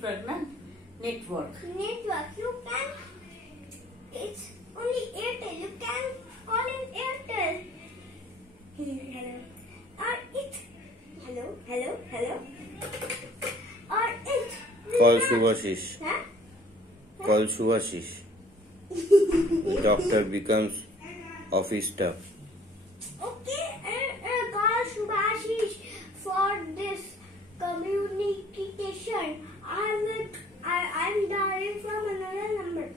network, na? Network. Network. You can. It's only Airtel. You can call in Airtel. Hello. Or it. Hello. Or it. Call Subhashish. Huh? Call Subhashish. Doctor becomes office staff. Okay, call Subhashish for this communication. I'm dialing from another number.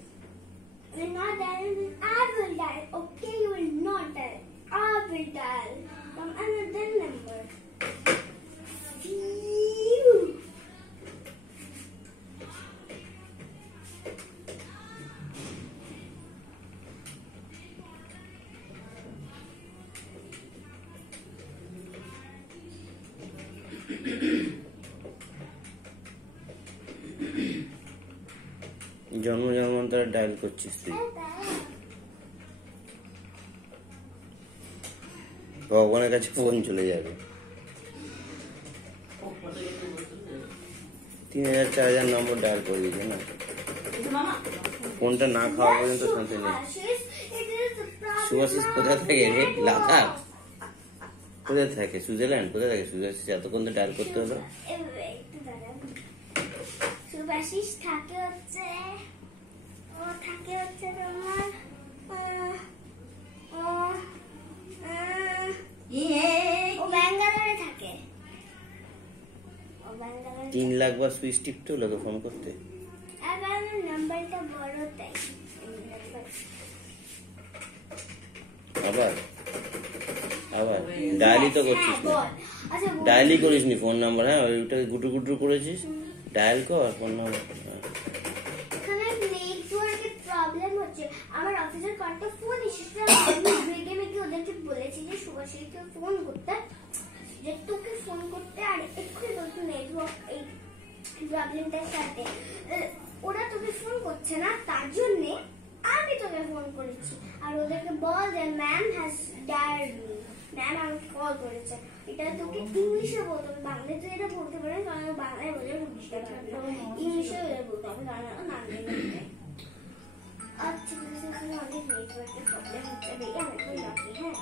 You're not dialing, I will dial. Okay, you will not dial. I will dial from another number. Phew. জন্ম জন্মান্তরে ডায়াল করছিস তুই। ভগবানের কাছে ফোন চলে যাবে। 3000 4000 নম্বর ডায়াল করে দিয়েছে না, ফোনটা না খাওয়া পর্যন্ত শান্তি নেই। সুভাষিস কোথায় থাকে রে? লাদাখ? কোথায় থাকে? সুইজারল্যান্ড? কোথায় থাকে সুভাষিস? এতক্ষণ তো ডায়াল করতে হলো। সুভাষিস থাকে হচ্ছে তোমার ও ব্যাঙ্গালোরে থাকে। 3 লাখ বার সুইচ টিপতে হলো তো ফোন করতে। আবার নাম্বারটা বড় তাই। আবার ডায়ালই তো করছিস না, ডায়ালই করিস নি ফোন নাম্বার। হ্যাঁ, ওইটা গুটু গুটু করেছিস। ডায়াল কর ফোন নাম্বার। এখানে নেটওয়ার্কের প্রবলেম হচ্ছে। আমার অফিসের কয়েকটা ফোন এসেছে, আমি রেগে মেগে ওদেরকে বলেছি যে সুভাষিকে ফোন করতে, যে তোকে ফোন করতে, আর এক্ষুনি তোর নেটওয়ার্ক এই প্রবলেমটার সাথে ওরা তোকে ফোন করছে না, তার জন্য আমি তোকে ফোন করেছি। আর ওদেরকে বল যে ma'am has dialled me, ma'am আমাকে কল করেছে। এটা তোকে ইংলিশে বলতে হবে, বাংলায় তুই এটা বলতে পারিস, কারণ বাংলায় বলে বুঝতে পারবি, ইংলিশে বলতে হবে, কারণ নাম নেই। আচ্ছা, অনেক নেটওয়ার্কের প্রবলেম হচ্ছে, দেখে আমি রাখি। হ্যাঁ।